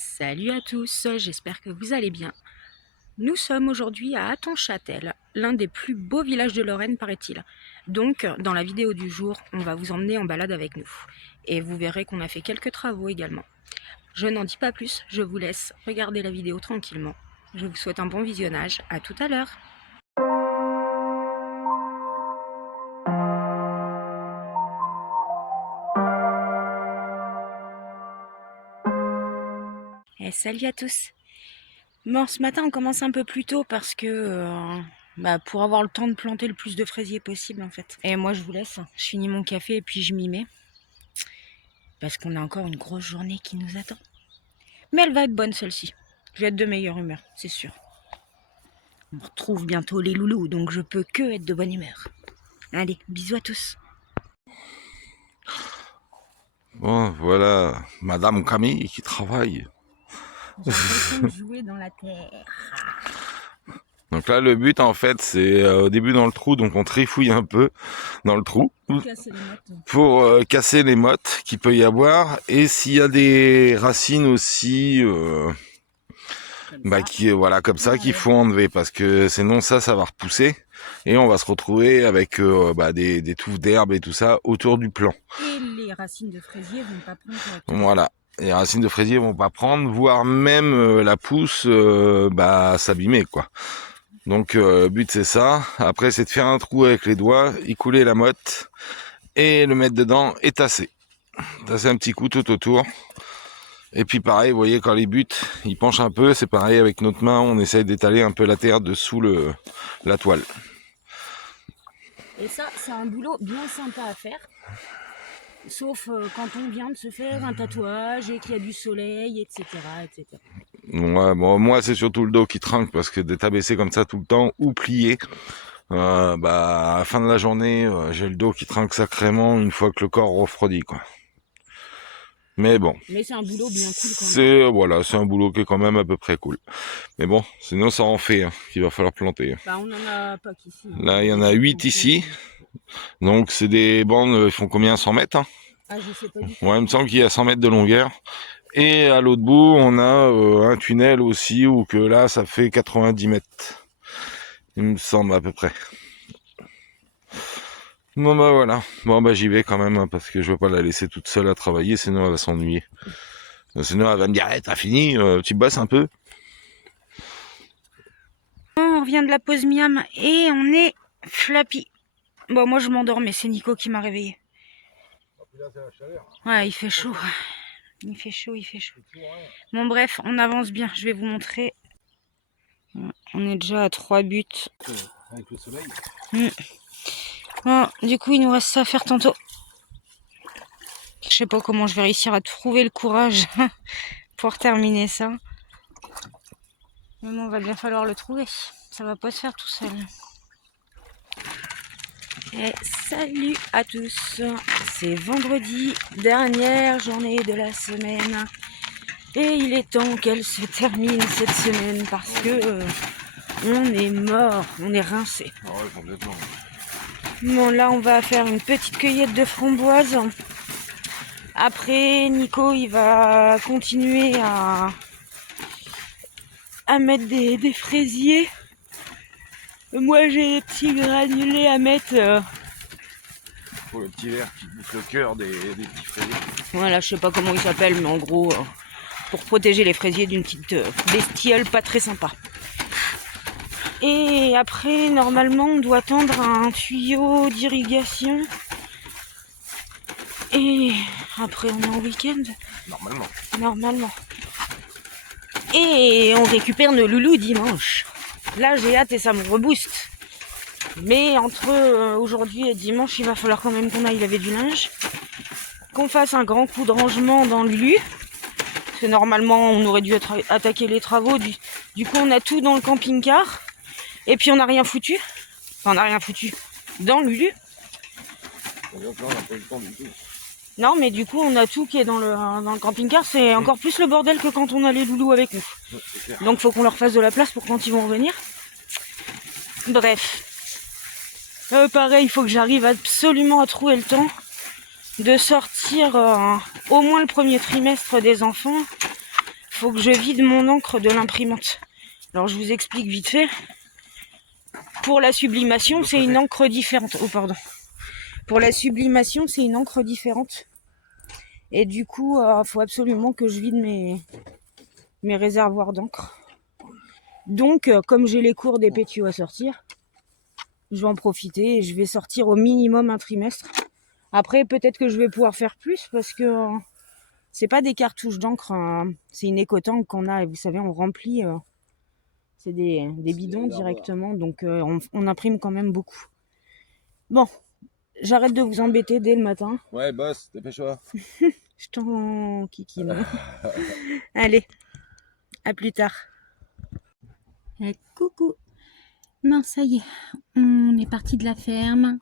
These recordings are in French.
Salut à tous, j'espère que vous allez bien. Nous sommes aujourd'hui à Hattonchâtel, l'un des plus beaux villages de Lorraine paraît-il. Donc dans la vidéo du jour, on va vous emmener en balade avec nous. Et vous verrez qu'on a fait quelques travaux également. Je n'en dis pas plus, je vous laisse regarder la vidéo tranquillement. Je vous souhaite un bon visionnage, à tout à l'heure. Et salut à tous. Bon, ce matin on commence un peu plus tôt parce que pour avoir le temps de planter le plus de fraisiers possible en fait. Et moi je vous laisse, je finis mon café et puis je m'y mets. Parce qu'on a encore une grosse journée qui nous attend. Mais elle va être bonne celle-ci. Je vais être de meilleure humeur, c'est sûr. On retrouve bientôt les loulous, donc je peux que être de bonne humeur. Allez, bisous à tous. Bon, voilà Madame Camille qui travaille. J'ai l'impression de jouer dans la terre. Donc là, le but, en fait, c'est au début dans le trou, donc on trifouille un peu dans le trou pour casser les mottes qu'il peut y avoir. Et s'il y a des racines aussi, comme ça, qu'il faut enlever, parce que sinon ça va repousser. Et on va se retrouver avec des touffes d'herbe et tout ça autour du plan. Et les racines de fraisier vont pas prendre. Voilà. Les racines de fraisier vont pas prendre, voire même la pousse s'abîmer, quoi. Donc le but c'est ça. Après c'est de faire un trou avec les doigts, y couler la motte et le mettre dedans et tasser. Tasser un petit coup tout autour. Et puis pareil, vous voyez quand les buts ils penchent un peu, c'est pareil avec notre main, on essaye d'étaler un peu la terre dessous la toile. Et ça, c'est un boulot bien sympa à faire. Sauf quand on vient de se faire un tatouage et qu'il y a du soleil, etc. etc. Ouais, bon, moi c'est surtout le dos qui trinque parce que d'être abaissé comme ça tout le temps ou plié, à la fin de la journée, j'ai le dos qui trinque sacrément une fois que le corps refroidit, quoi. Mais bon. Mais c'est un boulot bien cool quand même. C'est un boulot qui est quand même à peu près cool. Mais bon, sinon ça en fait, qu'il va falloir planter. Bah, on n'en a pas qu'ici. Là, il y en a 8 ici. Donc c'est des bandes, ils font combien, 100 mètres Ah, je sais pas du tout. Ouais, il me semble qu'il y a 100 mètres de longueur. Et à l'autre bout, on a un tunnel aussi, où que là, ça fait 90 mètres. Il me semble à peu près. Bon bah voilà, j'y vais quand même, parce que je veux pas la laisser toute seule à travailler, sinon elle va s'ennuyer. Sinon elle va me dire, hey, t'as fini, tu bosses un peu. On revient de la pause miam et on est flappy. Bon, moi je m'endors, mais c'est Nico qui m'a réveillé. Ouais, il fait chaud. Il fait chaud. Bon bref, on avance bien, je vais vous montrer. On est déjà à 3 buts. Avec le soleil. Bon, du coup, il nous reste ça à faire tantôt. Je sais pas comment je vais réussir à trouver le courage pour terminer ça. Mais bon, va bien falloir le trouver. Ça va pas se faire tout seul. Et salut à tous. C'est vendredi, dernière journée de la semaine. Et il est temps qu'elle se termine cette semaine parce que on est mort, on est rincé. Ah ouais, complètement. Bon, là, on va faire une petite cueillette de framboises. Après, Nico, il va continuer à mettre des fraisiers. Moi, j'ai des petits granulés à mettre. Pour le petit verre qui bouffe le cœur des petits fraisiers. Voilà, je sais pas comment il s'appelle, mais en gros, pour protéger les fraisiers d'une petite bestiole pas très sympa. Et après, normalement, on doit tendre un tuyau d'irrigation. Et après, on est en week-end. Normalement. Et on récupère nos loulous dimanche. Là, j'ai hâte et ça me rebooste. Mais entre aujourd'hui et dimanche, il va falloir quand même qu'on aille laver du linge. Qu'on fasse un grand coup de rangement dans le Lulu. Parce que normalement, on aurait dû attaquer les travaux. Du coup, on a tout dans le camping-car. Et puis, on n'a rien foutu. Enfin, on n'a rien foutu dans le Lulu. Donc là, on n'a pas eu le temps du tout. Non, mais du coup, on a tout qui est dans le camping-car. C'est encore plus le bordel que quand on a les loulous avec nous. Donc, faut qu'on leur fasse de la place pour quand ils vont revenir. Bref. Pareil, il faut que j'arrive absolument à trouver le temps de sortir au moins le premier trimestre des enfants. faut que je vide mon encre de l'imprimante. Alors je vous explique vite fait. Pour la sublimation, c'est une encre différente. Oh pardon. Pour la sublimation, c'est une encre différente. Et du coup, faut absolument que je vide mes réservoirs d'encre. Donc, comme j'ai les cours des PTO à sortir, je vais en profiter et je vais sortir au minimum un trimestre. Après, peut-être que je vais pouvoir faire plus parce que c'est pas des cartouches d'encre, c'est une écotank qu'on a. Et vous savez, on remplit, c'est des bidons directement, donc on imprime quand même beaucoup. Bon, j'arrête de vous embêter dès le matin. Ouais, boss, dépêche-toi. Je t'en kikine. Allez, à plus tard. Coucou. Non, ça y est, on est parti de la ferme.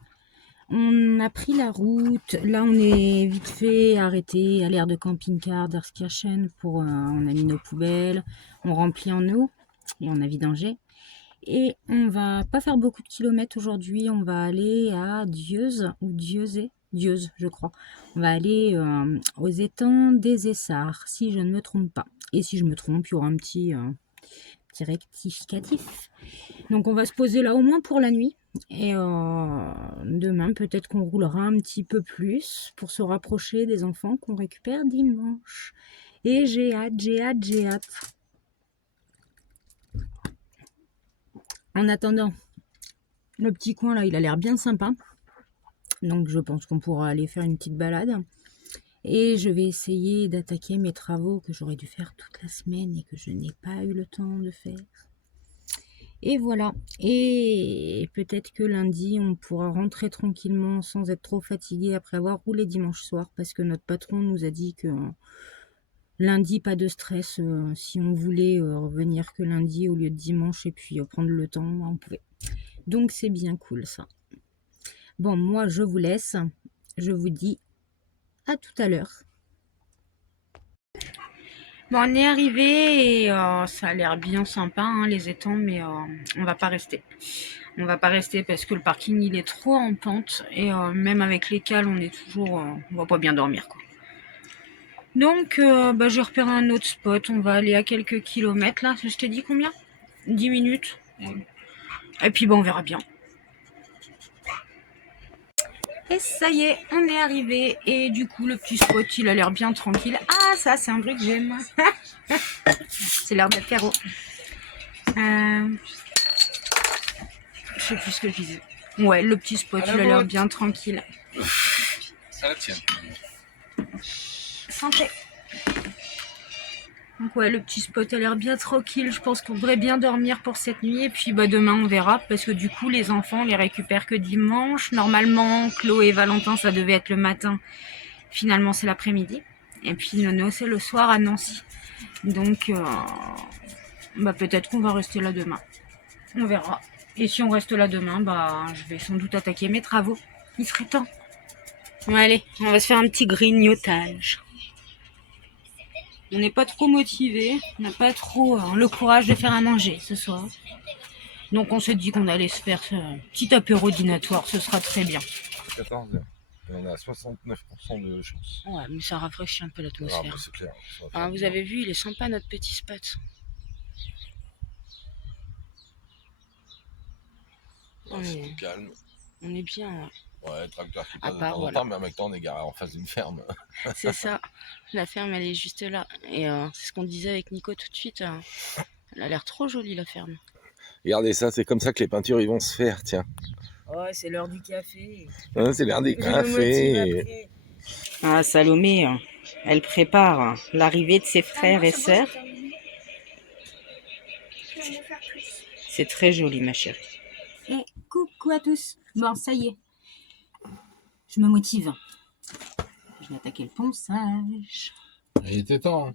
On a pris la route. Là, on est vite fait arrêté à l'aire de camping-car d'Erskirchen pour. On a mis nos poubelles, on remplit en eau et on a vidangé. Et on va pas faire beaucoup de kilomètres aujourd'hui. On va aller à Dieuze ou Dieuze, je crois. On va aller aux étangs des Essarts, si je ne me trompe pas. Et si je me trompe, il y aura un petit rectificatif. Donc on va se poser là au moins pour la nuit. Et demain, peut-être qu'on roulera un petit peu plus pour se rapprocher des enfants qu'on récupère dimanche. Et j'ai hâte. En attendant, le petit coin là, il a l'air bien sympa. Donc je pense qu'on pourra aller faire une petite balade. Et je vais essayer d'attaquer mes travaux que j'aurais dû faire toute la semaine et que je n'ai pas eu le temps de faire. Et voilà. Et peut-être que lundi, on pourra rentrer tranquillement sans être trop fatigué après avoir roulé dimanche soir. Parce que notre patron nous a dit que lundi, pas de stress. Si on voulait revenir que lundi au lieu de dimanche et puis prendre le temps, on pouvait. Donc c'est bien cool ça. Bon, moi je vous laisse. Je vous dis à tout à l'heure. Bon, on est arrivé et ça a l'air bien sympa, hein, les étangs, mais on va pas rester. On va pas rester parce que le parking il est trop en pente et même avec les cales, on est toujours, on va pas bien dormir quoi. Donc, j'ai repéré un autre spot. On va aller à quelques kilomètres là. Je t'ai dit combien 10 minutes. Et puis on verra bien. Et ça y est, on est arrivé. Et du coup, le petit spot, il a l'air bien tranquille. Ah, ça, c'est un bruit que j'aime. C'est l'air d'apéro. Je sais plus ce que je disais. Ouais, le petit spot, il a l'air bien tranquille. Ça la tient. Santé. Donc ouais, le petit spot a l'air bien tranquille. Je pense qu'on devrait bien dormir pour cette nuit. Et puis demain, on verra. Parce que du coup, les enfants, on les récupère que dimanche. Normalement, Chloé et Valentin, ça devait être le matin. Finalement, c'est l'après-midi. Et puis Nono, c'est le soir à Nancy. Donc, peut-être qu'on va rester là demain. On verra. Et si on reste là demain, je vais sans doute attaquer mes travaux. Il serait temps. Bon, allez, on va se faire un petit grignotage. On n'est pas trop motivé, on n'a pas trop le courage de faire à manger ce soir. Donc on s'est dit qu'on allait se faire ce petit apéro dînatoire, ce sera très bien. 14h. On a 69% de chance. Ouais, mais ça rafraîchit un peu l'atmosphère. C'est clair. Vous avez vu, il est sympa notre petit spot. C'est calme. On est bien. Ouais, tracteur qui passe de temps en temps, mais en même temps, on est garé en face d'une ferme. C'est ça. La ferme, elle est juste là. Et c'est ce qu'on disait avec Nico tout de suite. Elle a l'air trop jolie, la ferme. Regardez ça, c'est comme ça que les peintures ils vont se faire, tiens. Oh, c'est l'heure du café. Ouais, c'est l'heure des cafés. Ah, Salomé, elle prépare l'arrivée de ses frères et sœurs. C'est très joli, ma chérie. Et coucou à tous. Bon, ça y est. Je me motive. Je vais attaquer le ponçage. Il était temps.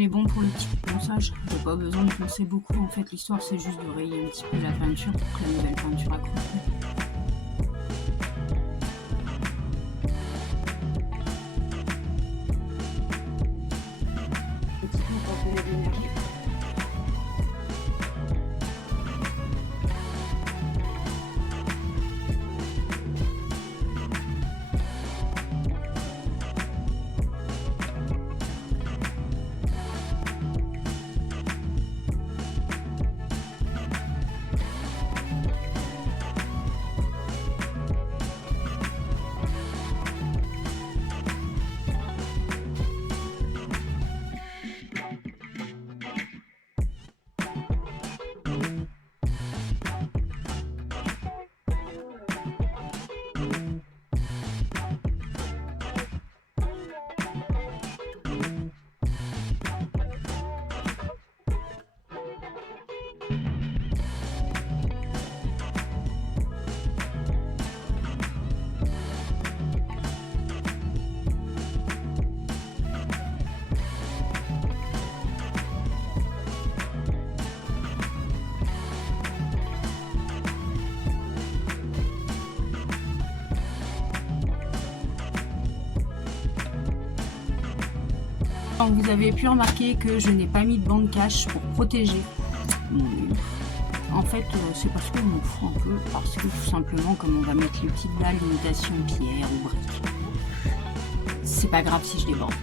est bon pour le petit ponçage. J'ai pas besoin de poncer beaucoup. En fait, l'histoire, c'est juste de rayer un petit peu la peinture pour que la nouvelle peinture accroche. Donc vous avez pu remarquer que je n'ai pas mis de bande cache pour protéger mon mur. En fait, c'est parce que je m'en fous un peu, parce que tout simplement, comme on va mettre les petites balles d'imitation pierre ou briques, c'est pas grave si je déborde.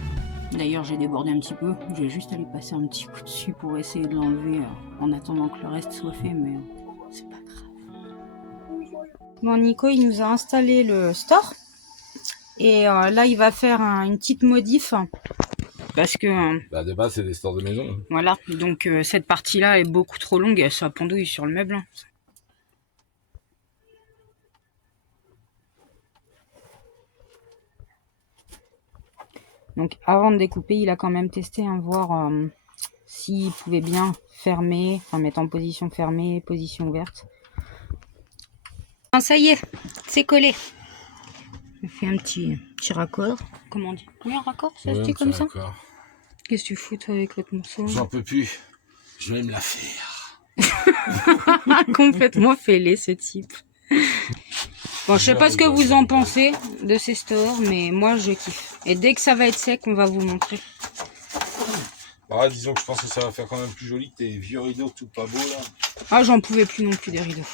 D'ailleurs, j'ai débordé un petit peu, je vais juste aller passer un petit coup dessus pour essayer de l'enlever en attendant que le reste soit fait, mais c'est pas grave. Bon, Nico, il nous a installé le store, et là, il va faire une petite modif. Parce que de base, c'est des stores de maison. Voilà, donc cette partie-là est beaucoup trop longue et ça pendouille sur le meuble. Donc avant de découper, il a quand même testé, voir s'il pouvait bien fermer, enfin mettre en position fermée, position ouverte. Ah, ça y est, c'est collé. On fait un petit raccord. Comment on dit? Oui, un raccord, ça se dit comme ça? Qu'est-ce que tu fous toi avec votre morceau? J'en peux plus. Je vais me la faire. Complètement fêlé ce type. Bon, je sais pas ce que vous en pensez de ces stores, mais moi je kiffe. Et dès que ça va être sec, on va vous montrer. Bah, disons que je pense que ça va faire quand même plus joli que tes vieux rideaux tout pas beaux là. Ah, j'en pouvais plus non plus des rideaux.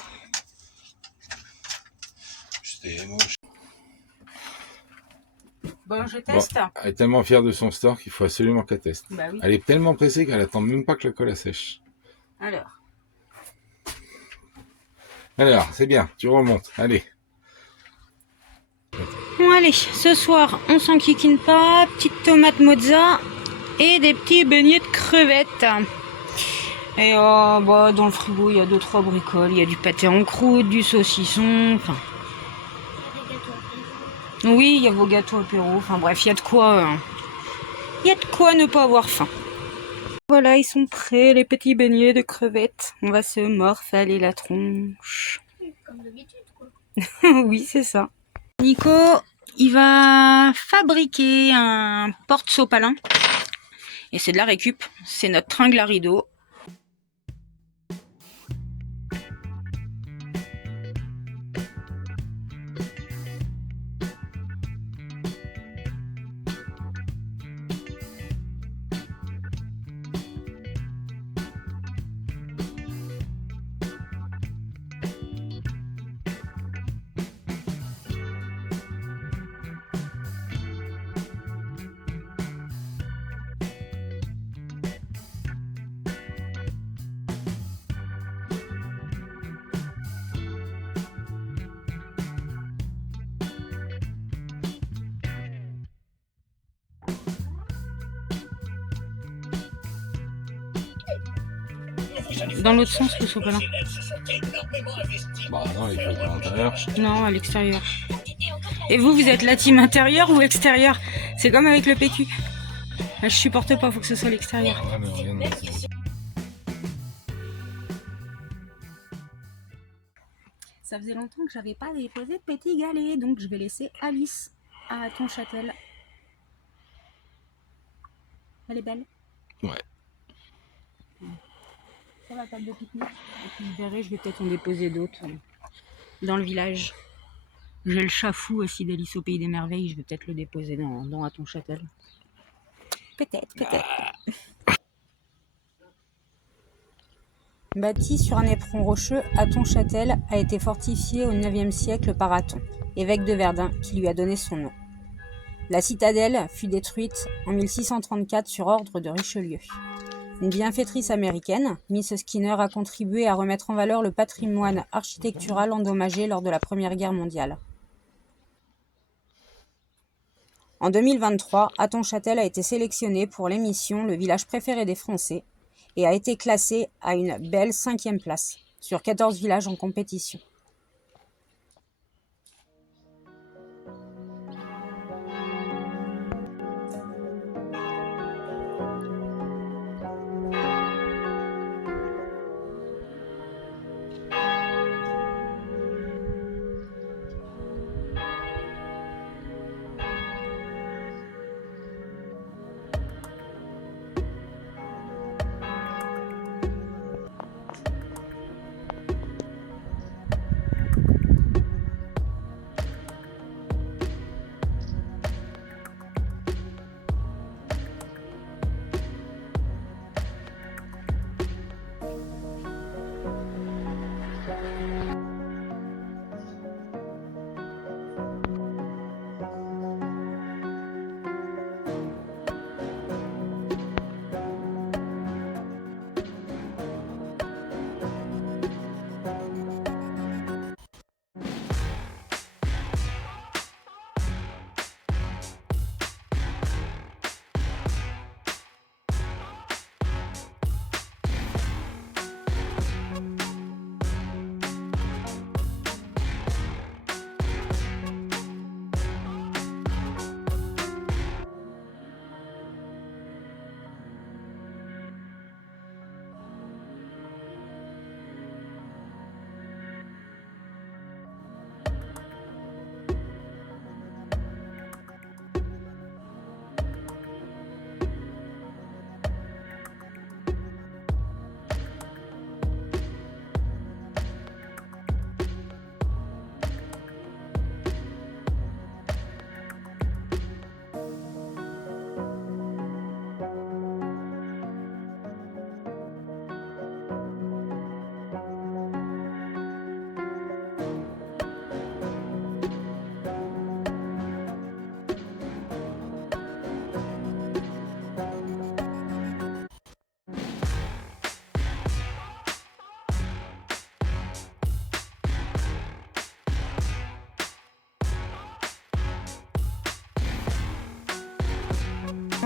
C'était moche. Bon, je teste. Bon, elle est tellement fière de son store qu'il faut absolument qu'elle teste. Bah oui. Elle est tellement pressée qu'elle attend même pas que la colle sèche. Alors, c'est bien, tu remontes, allez. Bon, allez, ce soir, on s'enquiquine pas. Petite tomate mozza et des petits beignets de crevettes. Et bah, dans le frigo, il y a 2-3 bricoles. Il y a du pâté en croûte, du saucisson, enfin... Oui, il y a vos gâteaux apéro. Enfin bref, il y a de quoi... Il y a de quoi ne pas avoir faim. Voilà, ils sont prêts, les petits beignets de crevettes. On va se morfaler la tronche. Comme d'habitude, quoi. Oui, c'est ça. Nico, il va fabriquer un porte-sopalin. Et c'est de la récup. C'est notre tringle à rideau. Dans l'autre sens, le sopalin. Bah non, il faut être à l'intérieur. Non, à l'extérieur. Et vous, vous êtes la team intérieure ou extérieure? C'est comme avec le PQ. Je supporte pas, faut que ce soit l'extérieur. Ouais, mais regarde, Ça faisait longtemps que j'avais pas déposé de petit galet, donc je vais laisser Alice à Tonchâtel. Elle est belle. Ouais. Ça la table de pique-nique. Et puis je verrai, je vais peut-être en déposer d'autres dans le village. J'ai le chafou aussi d'Alice au Pays des Merveilles, je vais peut-être le déposer dans Hattonchâtel. Peut-être, peut-être. Bâti sur un éperon rocheux, Hattonchâtel a été fortifié au IXe siècle par Hatton, évêque de Verdun, qui lui a donné son nom. La citadelle fut détruite en 1634 sur ordre de Richelieu. Une bienfaitrice américaine, Miss Skinner, a contribué à remettre en valeur le patrimoine architectural endommagé lors de la Première Guerre mondiale. En 2023, Hattonchâtel a été sélectionné pour l'émission Le village préféré des Français et a été classé à une belle 5e place sur 14 villages en compétition.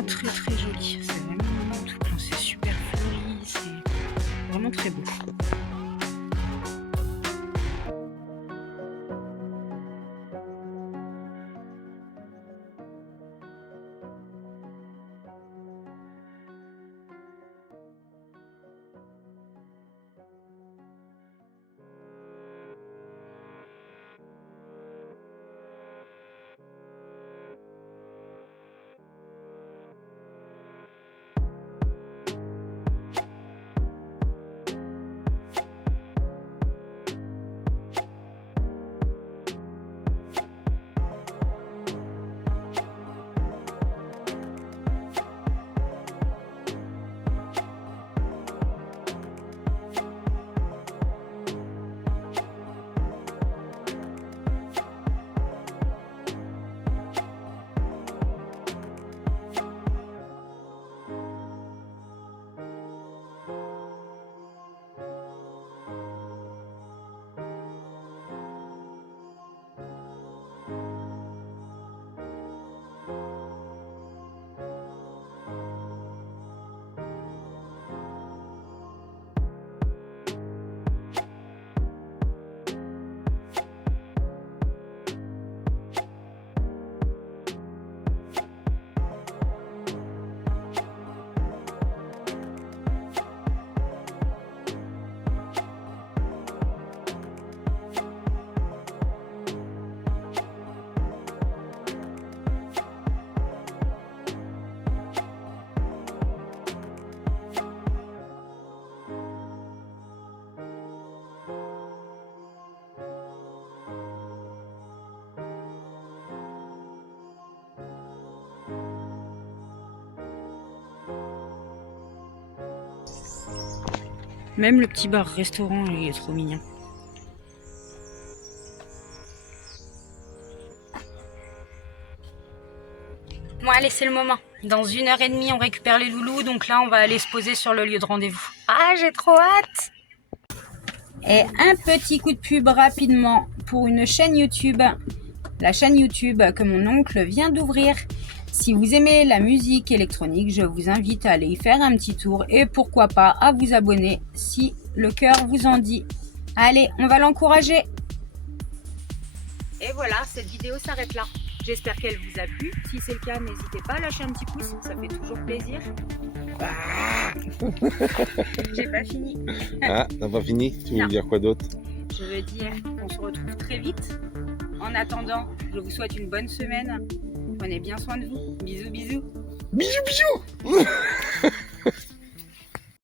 Très très joli, c'est vraiment tout plein, c'est super fleuri, c'est vraiment très beau. Même le petit bar-restaurant, il est trop mignon. Bon allez, c'est le moment. Dans 1h30, on récupère les loulous. Donc là, on va aller se poser sur le lieu de rendez-vous. Ah, j'ai trop hâte! Et un petit coup de pub rapidement pour une chaîne YouTube. La chaîne YouTube que mon oncle vient d'ouvrir. Si vous aimez la musique électronique, je vous invite à aller y faire un petit tour. Et pourquoi pas à vous abonner si le cœur vous en dit. Allez, on va l'encourager. Et voilà, cette vidéo s'arrête là. J'espère qu'elle vous a plu. Si c'est le cas, n'hésitez pas à lâcher un petit pouce, ça fait toujours plaisir. J'ai pas fini. Ah, t'as pas fini? Tu veux dire quoi d'autre? Je veux dire qu'on se retrouve très vite. En attendant, je vous souhaite une bonne semaine. Prenez bien soin de vous. Bisous, bisous. Bisous, bisous.